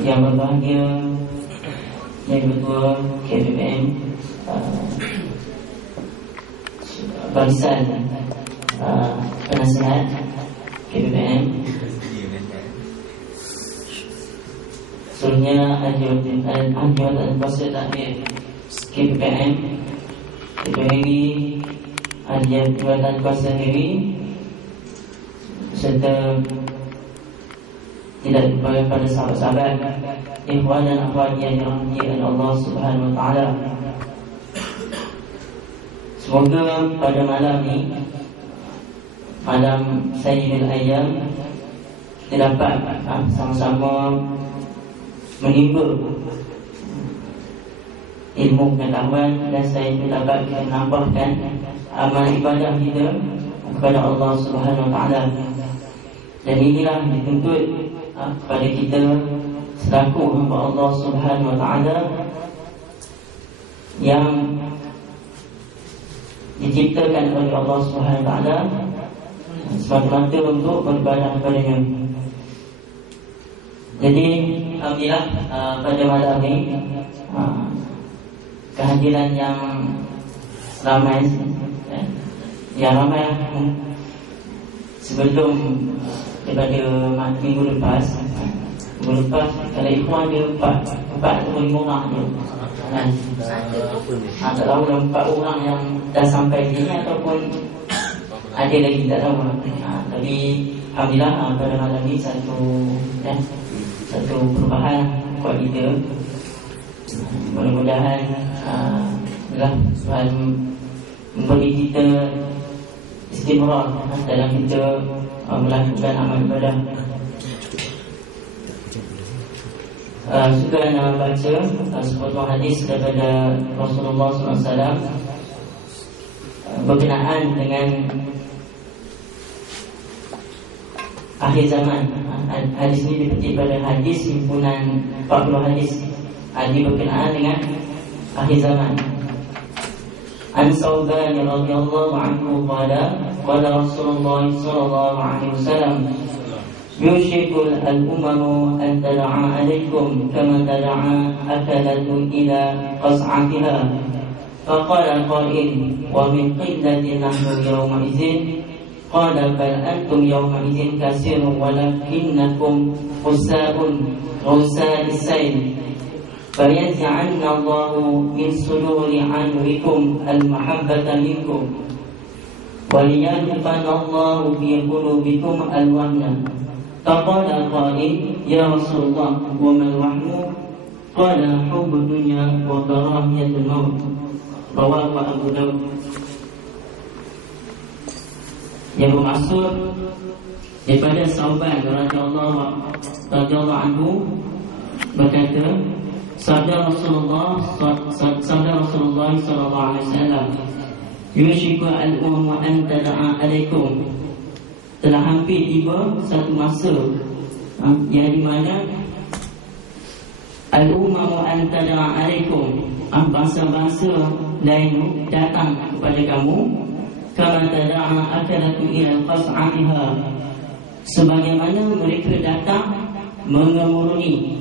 Yang berbahagia Yang Ketua KBBM, Barisan Penasihat KBBM, seluruhnya anjuran kuasa takmir KBBM, KBBM, anjuran kuasa negeri, serta tidak lupa pada sahabat-sahabat, ikhwan dan akhwat yang dirahmati oleh Allah Subhanahu wa taala. Semoga pada malam ini, malam Sayyidul Ayyam, kita dapat sama-sama menimba ilmu pengetahuan, dan saya pun dapat menambahkan amal ibadah kita kepada Allah Subhanahu wa taala. Dan inilah dituntut kepada kita selaku hamba Allah Subhanahu wa taala yang diciptakan oleh Allah Subhanahu wa taala semata-mata untuk beribadah kepada-Nya. Jadi alhamdulillah pada malam ini kehadiran yang ramai sebelum daripada minggu lepas kalau ikhwan dia 4 atau 5 orang je kan. Tak tahu dah 4 orang yang dah sampai sini ataupun ada lagi, tak tahu. Tapi alhamdulillah pada malam ni satu perubahan buat kita. Mudah-mudahan Tuhan memberi kita istimrar dalam kita melakukan amal ibadah. Suka nak baca sepotong hadis daripada Rasulullah SAW berkenaan dengan akhir zaman. Hadis ini dipetik pada hadis himpunan 40 hadis. Ini berkenaan dengan akhir zaman. An Sauban radhiyallahu anhu qala Rasulullah sallallahu alaihi wasallam yushikul al-umamu an tad'a alaikum kama tad'a akalatu ila qas'atiha. Faqala qa'il wa min qillatin nahnu yawma idzin. Qala bal antum yawma idzin katsirun walakinnakum qusa'un qusa'is sayl. فَيَنْزِعَنَّ اللَّهُ مِنْ صُدُورِ عَدُوِّكُمْ الْمَحَبَّةَ مِنْكُمْ وَلِيَلْقَنَ اللَّهُ فِي قُلُوبِكُمْ الْوَهْنَ. فَقَالَ قَائِلٌ يَا رَسُولَ اللَّهِ وَمَا الْوَهْنُ؟ قَالَ حُبُّ الدُّنْيَا وَكَرَاهِيَةُ الْمَوْتِ. رواه Abu Dawud. Yang bermaksud daripada Sauban radhiyallahu anhu berkata, sabda Rasulullah sallallahu alaihi wasallam, yushiku al-ummu an tad'a alaikum, telah hampir tiba satu masa yang di mana al-ummu an tad'a alaikum, bangsa-bangsa lain datang kepada kamu, kama tad'a akalatu ila qas'atiha, sebagaimana mereka datang mengemuruni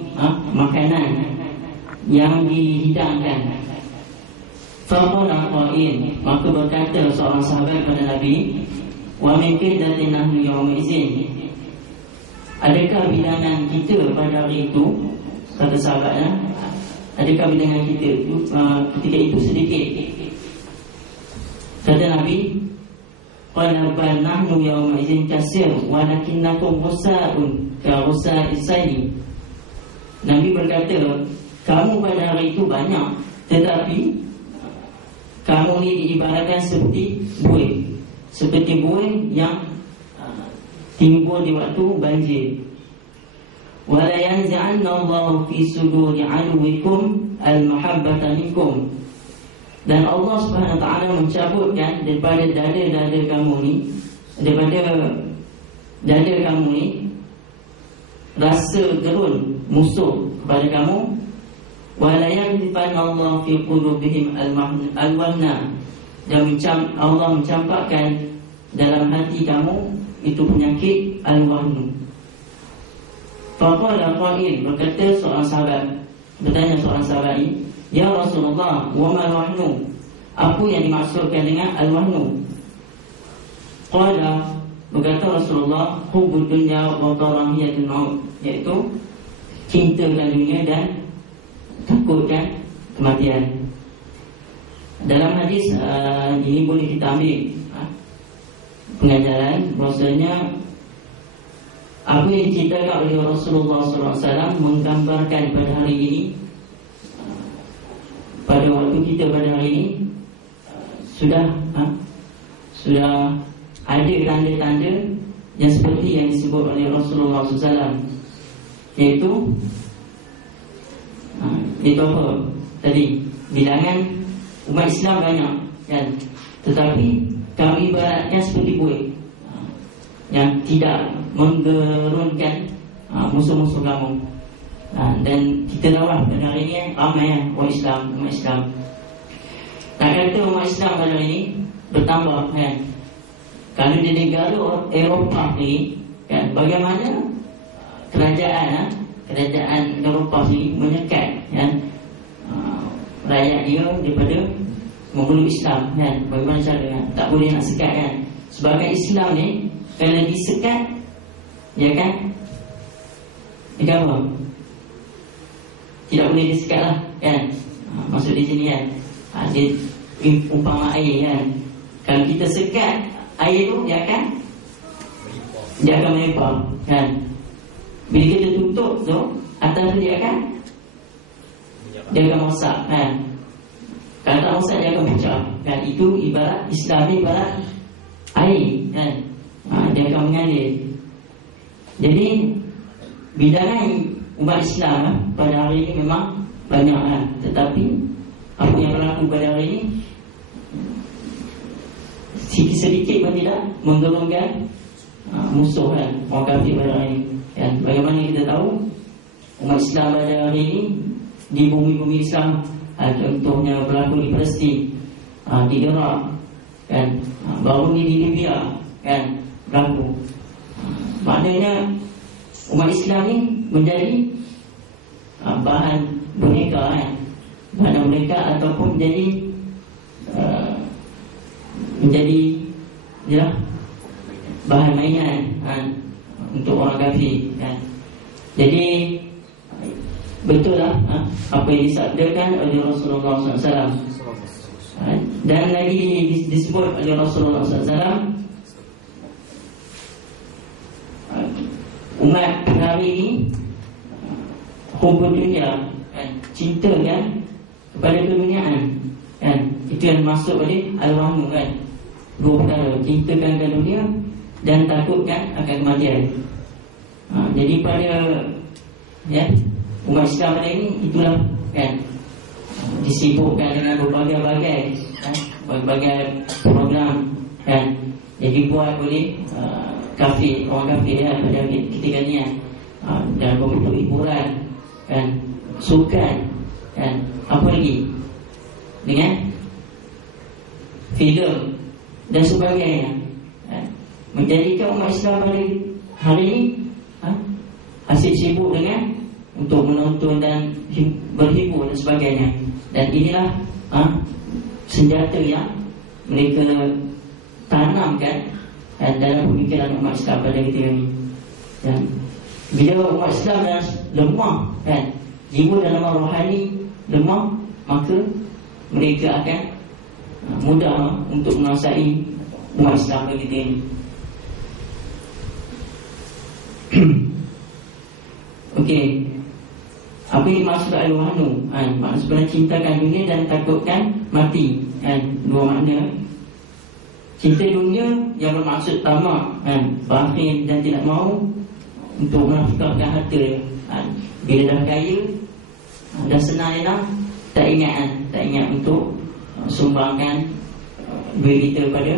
makanan yang dihidangkan. Faqala qa'il, maka berkata seorang sahabat pada Nabi, wa min qillatin nahnu yawma idzin, adakah bilangan kita pada hari itu? Kata sahabatnya, adakah bilangan kita ketika itu sedikit? Kata Nabi, qala bal nahnu yawma idzin katsir walakinnakum qusa'un ka qusa'is sayl. Nabi berkata, kamu pada hari itu banyak, tetapi kamu ni diibaratkan seperti buih yang timbul di waktu banjir. Wala yanza'anna Allahu fi suduri 'aduwikum al-mahabbata minkum. Dan Allah Subhanahu wa taala mencabutkan daripada dada kamu ni rasa gerun musuh kepada kamu. Wala yanzifanna Allah fi qulubihim al-wahna, dan Allah mencampakkan dalam hati kamu itu penyakit al-wahnu. Faqala qail, berkata seorang sahabat, bertanya seorang sahabat ini, ya Rasulullah, wa ma wahnu? Apa yang dimaksudkan dengan al-wahnu? Qala, berkata Rasulullah, hubbud dunya wa karahiyatul maut, iaitu cintakan dunia dan takutkan kematian. Dalam hadis ini boleh kita ambil pengajaran bahwasanya apa yang diceritakan oleh Rasulullah SAW menggambarkan pada hari ini, pada waktu kita pada hari ini sudah ada tanda-tanda yang seperti yang disebut oleh Rasulullah SAW, iaitu apa tadi, bilangan umat Islam banyak kan, tetapi kami ibaratkan seperti buih yang tidak menggerunkan musuh-musuh kamu. Dan kita tahu pada hari ini ramai umat Islam. Nak kata umat Islam pada hari ini bertambah kan. Kalau di negara Eropah ni kan, bagaimana kerajaan Eropah ni menyekat kan rakyat dia daripada memeluk Islam kan. Bagaimana cara kan? Tak boleh nak sekat kan. Sebagai Islam ni kalau disekat, ya kan, dia apa? Tidak boleh disekat lah kan. Maksud di sini kan, dia umpama air kan. Kalau kita sekat air tu, dia akan melimpah kan. Bila kita tutup tu, atas tu dia akan rosak kan. Kalau tak rosak, dia akan pecah kan. Itu ibarat Islam ni ibarat air kan. Dia akan mengalir. Jadi bidangan umat Islam pada hari ini memang banyak kan. Tetapi apa yang berlaku pada hari ini sedikit pun tidak menggolongkan musuh kan, orang kafir pada hari ini kan. Bagaimana kita tahu umat Islam pada hari ini di bumi-bumi Islam, contohnya berlaku di Palestin, di Iraq kan, baru ni di Libya kan berlaku. Maknanya umat Islam ni menjadi bahan boneka kan, bahan boneka ataupun menjadi bahan mainan untuk orang kafir kan. Jadi betul lah apa yang disabdakan oleh Rasulullah SAW. Dan lagi disebut oleh Rasulullah SAW, umat hari ini hubbud dunia kan, cinta kan kepada keduniaan kan. Itu yang masuk oleh al-wahnu kan. Dua perkara, cintakan akan dunia dan takutkan akan kematian. Jadi pada umat Islam hari ini itulah kan, disibukkan dengan berbagai program kan, jadi buat oleh orang kafir pada ketika ni dalam bentuk hiburan kan, sukan kan, apa lagi dengan filem dan sebagainya kan, menjadikan umat Islam pada hari ini asyik sibuk dengan untuk menonton dan berhibur dan sebagainya. Dan inilah senjata yang mereka tanamkan dalam pemikiran umat Islam pada ketika ini. Dan bila umat Islam dah lemah kan, jiwa dalam rohani lemah, maka mereka akan mudah untuk menguasai umat Islam pada ketika ini. Okey, apa yang dimaksud al-wahnu? Maksud sebenarnya cintakan dunia dan takutkan mati kan. Dua makna. Cinta dunia yang bermaksud tamak bakhil dan tidak mahu untuk menafkahkan harta bila dah kaya, dah senang dah, tak ingat untuk sumbangkan duit kita pada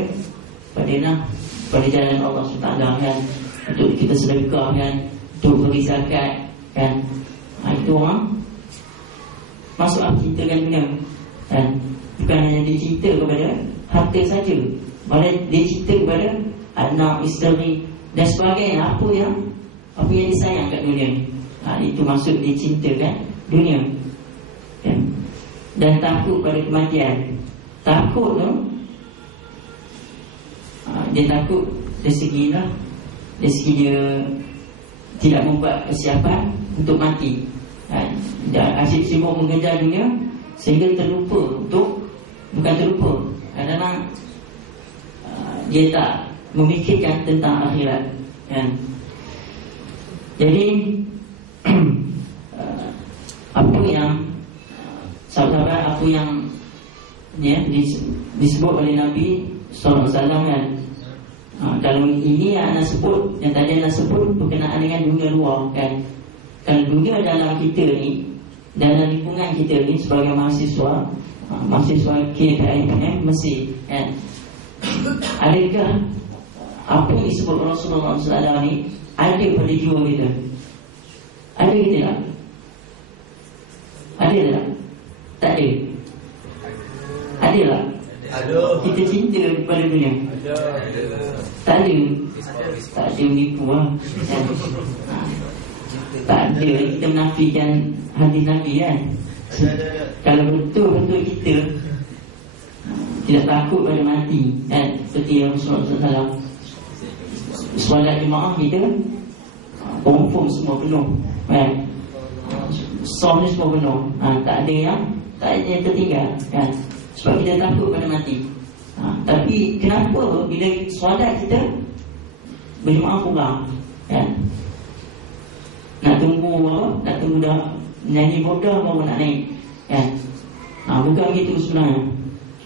jalan Allah SWT kan, untuk kita sedekah kan, untuk beri zakat kan. Itu orang masuk cintakan dunia kan. Bukan hanya dia cinta kepada harta saja, malah dia cinta kepada anak, isteri dan sebagainya. Apa yang apa yang disayang kat dunia ni. Itu maksud dia cinta kan dunia, ya. Dan takut pada kematian. Takut tu dia takut dari segi lah, dari segi dia tidak membuat persiapan untuk mati. Dan asyik sibuk mengejar dunia sehingga terlupa untuk, bukan terlupa, kadang-kadang dia tak memikirkan tentang akhirat, kan? Jadi apa yang sahabat-sahabat, apa yang disebut oleh Nabi sallallahu alaihi wasallam, kan? Kalau ini yang anda sebut, yang tadi anda sebut berkenaan dengan dunia luar, kan? Kalau dunia dalam kita ni, dalam lingkungan kita ni sebagai mahasiswa KPIM Mesir, kan? Adakah apa yang disebut Rasulullah SAW ni ada pada jiwa kita? Ada kita tak? Ada tak? Tak ada. Ada tak? Ada. Kita cinta kepada dunia? Ada. Tak ada. Tak ada menipu lah. Tak ada kita menafikan hadis Nabi, kan? Kalau betul-betul kita tidak takut pada mati, kan? Seperti yang Rasulullah SAW, solat jemaah kita confirm semua penuh, kan? Som ni semua penuh, tak ada yang tertinggal, kan? Sebab kita takut pada mati. Tapi kenapa bila solat kita berjemaah kurang, kan? Nak tunggu apa? Nak tunggu dah nyanyi bodoh baru nak naik, kan? Bukan begitu sebenarnya.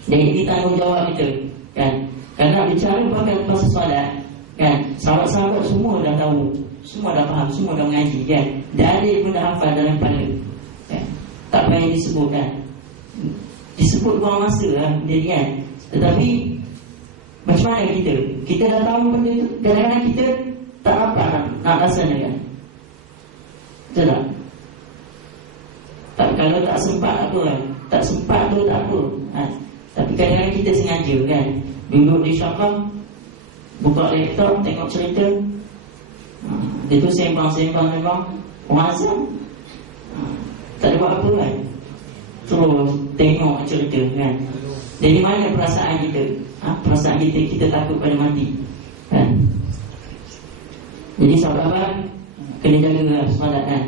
Dan ini tanggungjawab kita, kan? Kerana bicara pasal solat, kan? Sahabat-sahabat semua dah tahu, semua dah faham, semua dah mengaji, kan? Dalil pun dah hafal dalam kepala, kan? Tak payah disebut, kan? Disebut buang masa lah dia, kan? Tetapi macam mana kita? Kita dah tahu benda itu, kadang-kadang kita tak apa nak laksanakan. Betul tak? Kalau tak sempat apa, kan? Tak sempat tu tak apa, tapi kadang-kadang kita sengaja, kan? Duduk di syakam, buka laptop, tengok cerita, dia tu sembang-sembang memang orang azam, tak ada buat apa, kan? Terus tengok cerita, kan? Jadi mana perasaan kita? Perasaan kita takut pada mati, kan? Jadi sahabat-sahabat kena jagalah solat, kan?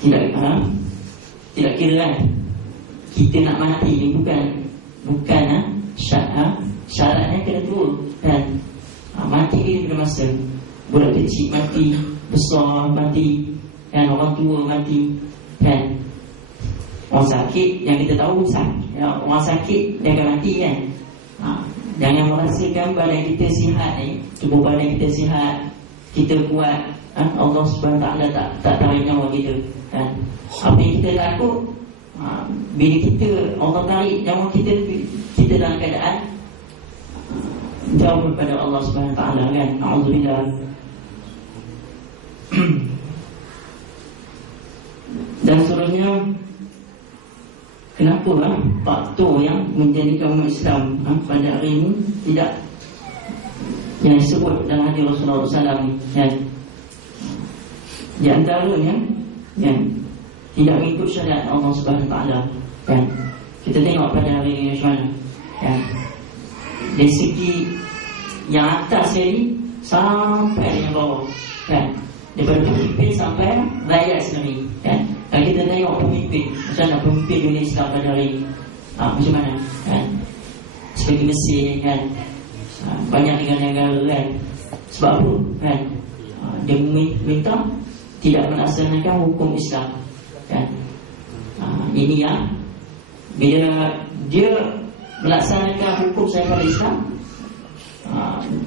Tidak kira, kan? Kita nak mati ni bukan syaratnya kena tua, kan? Mati ni kena masa. Budak kecil mati, besar mati, kan? Orang tua mati, kan? Orang sakit yang kita tahu orang sakit dia akan mati, kan? Jangan merasakan badan kita sihat ni, tubuh badan kita sihat, kita kuat, Allah Subhanahu Taala tak tarik nyawa kita, kan? Apa yang kita takut, bila kita Allah tarik nyawa kita dalam keadaan jauh daripada Allah Subhanahu Taala, kan? Alhamdulillah. Dan seterusnya, kenapa faktor yang menjadikan umat Islam pada hari ini tidak yang disebut dalam hadis Rasulullah SAW, kan? Di antaranya, kan, tidak mengikut syariat Allah Subhanahu Taala, kan? Kita tengok pada hari ini macam mana, kan? Dari segi yang atas ini sampai yang bawah, kan? Daripada pemimpin sampai rakyat sendiri, kan? Kalau kita tengok pemimpin, macam mana pemimpin dunia Islam pada hari ini, macam mana, kan? Seperti Mesir, kan? Banyak negara-negara, kan? Sebab apa, kan? Dia minta tidak melaksanakan hukum Islam, kan? Ini yang bila dia melaksanakan hukum daripada Islam,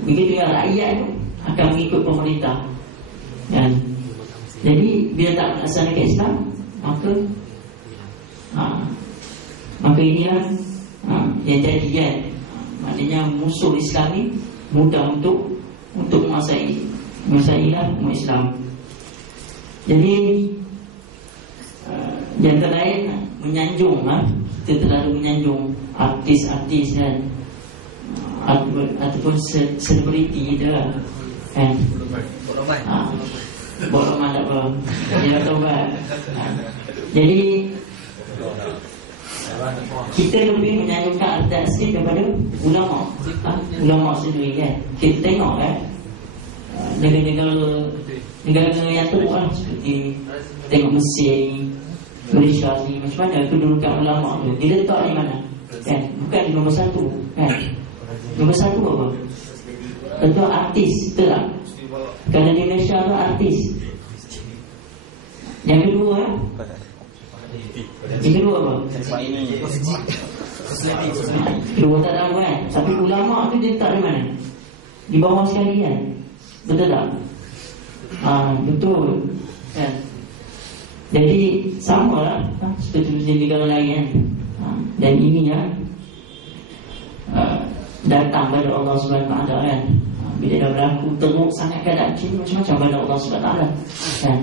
begitu yang rakyat akan mengikut pemerintah, kan? Jadi bila tak melaksanakan Islam, maka inilah yang jadi, kan? Maknanya musuh Islam ni mudah untuk menguasai umat Islam. Jadi yang lain menyanjung, kita terlalu menyanjung artis-artis, kan? Ataupun selebriti kita, kan. Boloman tak apa. Dia tobat. Jadi kita lebih menyanjungkan al-taslim daripada ulama. Ulama sendiri kan. Kita tengok kan, negara-negara yang teruk seperti tengok Mesir, Malaysia ni, macam mana kedudukan ulama tu diletak di mana kan? Bukan di nombor satu kan. Nombor satu apa? Tentu artis, betul tak? Kalau di Malaysia tu artis. Yang kedua apa? Kedua tak tahu kan. Tapi ulama tu dia tak di mana? Di bawah sekali kan. Betul tak? Betul kan. Jadi sama lah seperti negara lain kan. Dan ini ya datang pada Allah SWT kan. Bila dah berlaku teruk sangat keadaan macam macam pada Allah SWT kan.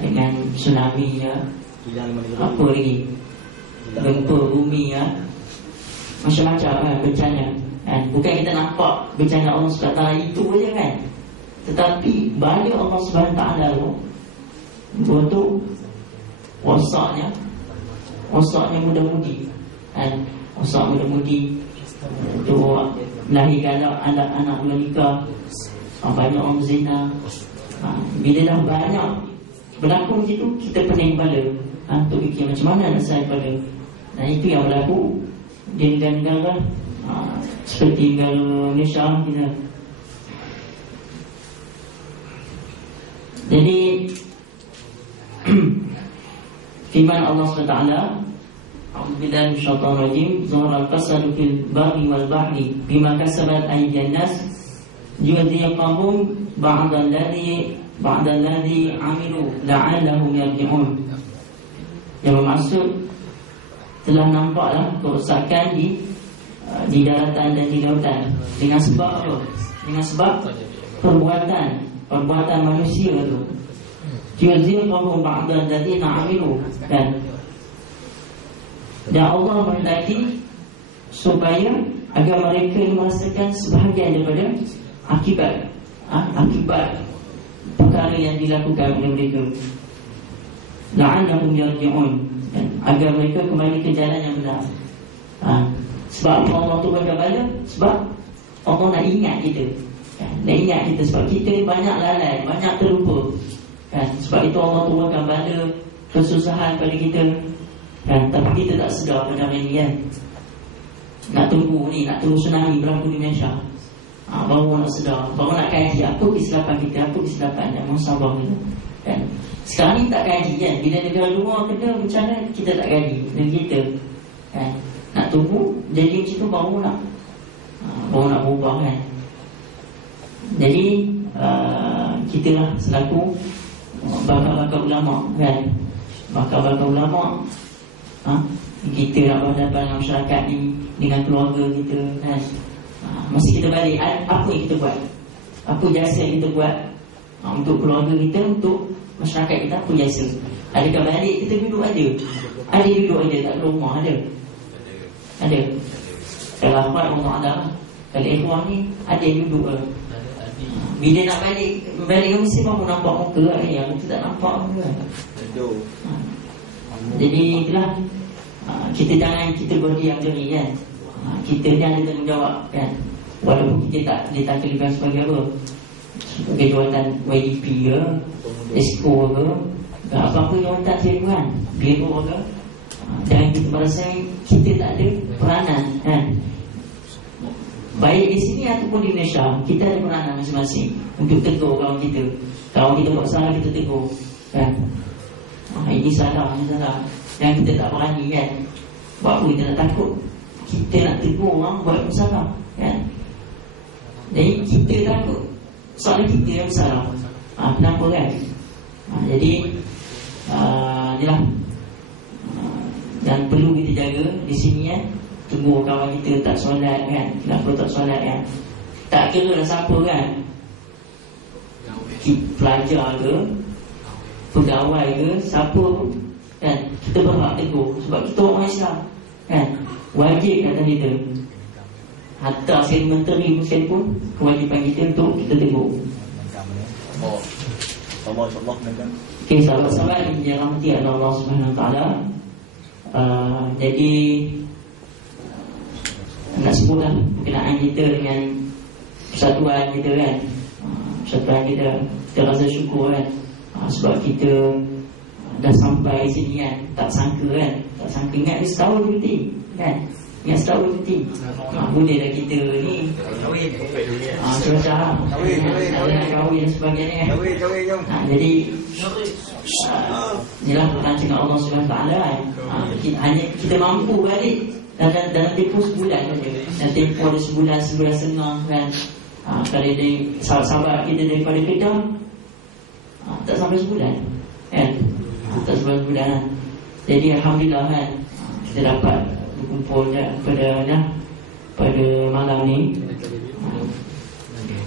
Dengan tsunami ya, apa lagi, gempa bumi ya, macam-macam kan bencana kan. Bukan kita nampak bencana Allah SWT itu aja kan, tetapi balik Allah SWT tu untuk wasaknya muda-mudi kan. Wasak muda-mudi tu melahirkan anak-anak menikah, banyak orang zina. Bila dah banyak berlaku macam tu, kita pening kepala untuk fikir macam mana nak selesai pada. Dan itu yang berlaku di negara-negara seperti negara Malaysia kita. Jadi firman Allah SWT, A'udzubillahi minasyaitonir rajim, Zuhral fasadu fil barri wal bahri bima kasabat aydin nas yudhiqahum ba'dalladhi amilu la'allahum yarji'un. Yang bermaksud telah nampaklah kerosakan di daratan dan di lautan. Dengan sebab apa? Dengan sebab perbuatan manusia itu. Yudhiqahum ba'dalladhi amilu, dan Allah menghendaki supaya agar mereka merasakan sebahagian daripada akibat perkara yang dilakukan oleh mereka. La'allahum yarji'un, agar mereka kembali ke jalan yang benar. Sebab Allah turunkan bala, sebab Allah nak ingat kita nak ingat kita, sebab kita banyak lalai, banyak terlupa kan. Sebab itu Allah turunkan bala, kesusahan pada kita kan. Tapi kita tak sedar pada hari ini kan. Nak tunggu tsunami berlaku di Malaysia, baru nak sedar, baru nak kaji apa kesilapan kita, apa kesilapan yang musabah kita kan. Sekarang ni tak kaji kan. Bila negara luar kena bencana, kita tak kaji dan kita kan. Nak tunggu jadi macam tu baru nak berubah kan. Jadi kita lah selaku bakal ulama kan, bakal ulama, kita nak berhadapan dengan masyarakat ni, dengan keluarga kita kan. Mesti kita balik apa yang kita buat, apa jasa yang kita buat untuk keluarga kita, untuk masyarakat kita, apa jasa. Adakah balik kita duduk ada tak ada rumah, ada kalau akhwat rumah ada, kalau ikhwah ni ada yang duduk lah. Bila nak balik ke Mesir baru nampak muka lah, yang kita tak nampak muka lah. Jadi itulah, kita jangan kita berdiam diri kan. Kita ni ada tanggungjawab kan. Walaupun kita tak ditakdirkan sebagai apa, sebagai jawatan YDP ke, Esko ke, apa-apa jawatan sehingga Biro ke, jangan kita merasa kita tak ada peranan kan. Baik di sini ataupun di Malaysia, kita ada peranan masing-masing untuk tegur kawan kita. Kawan kita buat salah, kita tegur kan. Ini salah. Yang kita tak berani kan. Buat apa kita nak takut? Kita nak tegur orang buat salah kan. Jadi kita takut soalan kita yang salah. Kenapa kan? Jadi inilah, dan perlu kita jaga di sini kan. Tunggu kawan kita tak solat kan. Kenapa tak solat kan? Tak kira siapa kan, pelajar ke, pegawai ke, siapa pun kan, kita berhak tegur. Sebab kita orang Islam kan. Wajib kata kita, hatta saya menteri sekalipun, kewajipan kita untuk kita tegur Okay, sahabat-sahabat yang dirahmati oleh Allah Subhanahu Wa Taala. Jadi nak sebutlah berkenaan kita dengan persatuan kita kan. Persatuan kita rasa syukur kan. Sebab kita dah sampai sini kan. Tak sangka kan. Tak sangka, ingat setahun cuti kan. Ingat setahun cuti. Boleh dah kita ni sudah kahwin dan sebagainya kan. Jadi inilah rancangan Allah Subhanahu Wa Taala kan. Hanya kita mampu balik dalam tempoh sebulan saja. Dan tempoh ada sebulan setengah kan. Kalau dia sahabat kita daripada Kedah, tak sampai sebulan kan. Tak sampai sebulan kan. Jadi alhamdulillah kan, kita dapat berkumpul pada malam ni.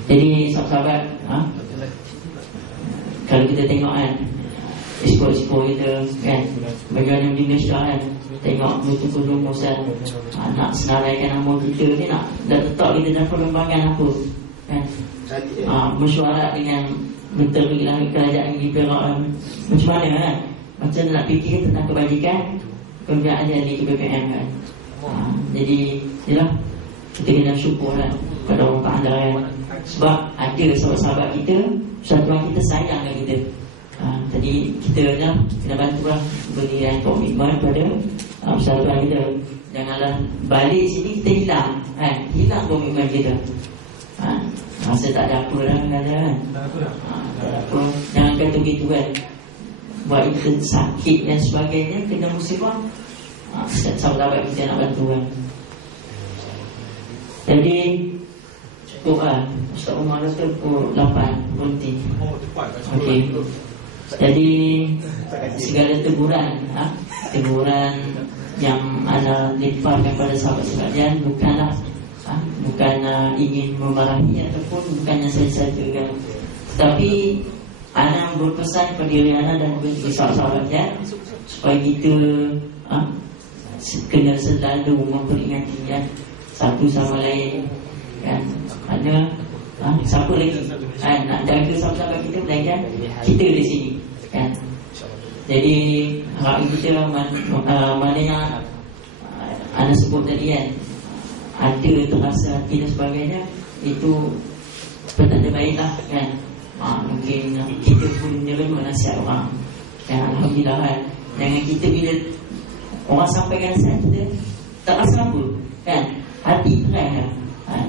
Jadi sahabat, kalau kita tengok kan, expo kita kan, bagaimana di Malaysia kan, tengok betul-betul rumusan nak senaraikan nama kita ni, nak dah letak kita dalam perlembagaan apa kan. Mesyuarat dengan menteri lah kerajaan di Perak kan. Macam mana kan, macam nak fikir tentang kebajikan kerajaan di BPM kan. Jadi yalah, kita kena syukur lah pada Allah Ta'ala kan. Sebab ada sahabat-sahabat kita, persatuan kita sayang kan kita. Jadi kita kena bantu lah berikan komitmen pada persatuan kita. Janganlah balik sini kita hilang kan. Hilang komitmen kita. Masa tak ada apa lah kan. Tak ada apa. Jangan kata begitu kan. Buat kita sakit dan sebagainya, kena musibah, sahabat kita nak bantu kan. Jadi cukup lah. Ustaz Umar dah pukul 8 berhenti. Okey. Jadi segala teguran yang anda limpahkan pada sahabat sekalian bukanlah bukan ingin memarahi ataupun bukannya saja kan. Tetapi anda berpesan kepada diri anda dan kepada sahabat-sahabatnya supaya kita kena selalu memperingati kan, satu sama lain kan. Ada siapa lagi nak jaga sahabat-sahabat kita, melainkan kita di sini kan. Jadi harap kita mana yang anda sebut tadi kan, ada terasa hati dan sebagainya, itu petanda baiklah kan. Mungkin kita pun menerima nasihat orang kan. Alhamdulillah kan. Jangan kita bila orang sampaikan nasihat kita tak rasa apa kan, hati terang kan.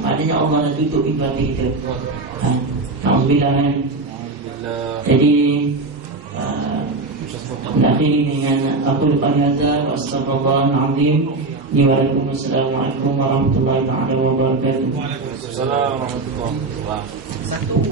Maknanya Allah dah tutup pintu hati kita. Alhamdulillah kan. Jadi akhiri dengan aku depan hazar wa astagfirullahaladzim. Waalaikumsalam warahmatullahi wabarakatuh. Waalaikumsalam warahmatullahi wabarakatuh.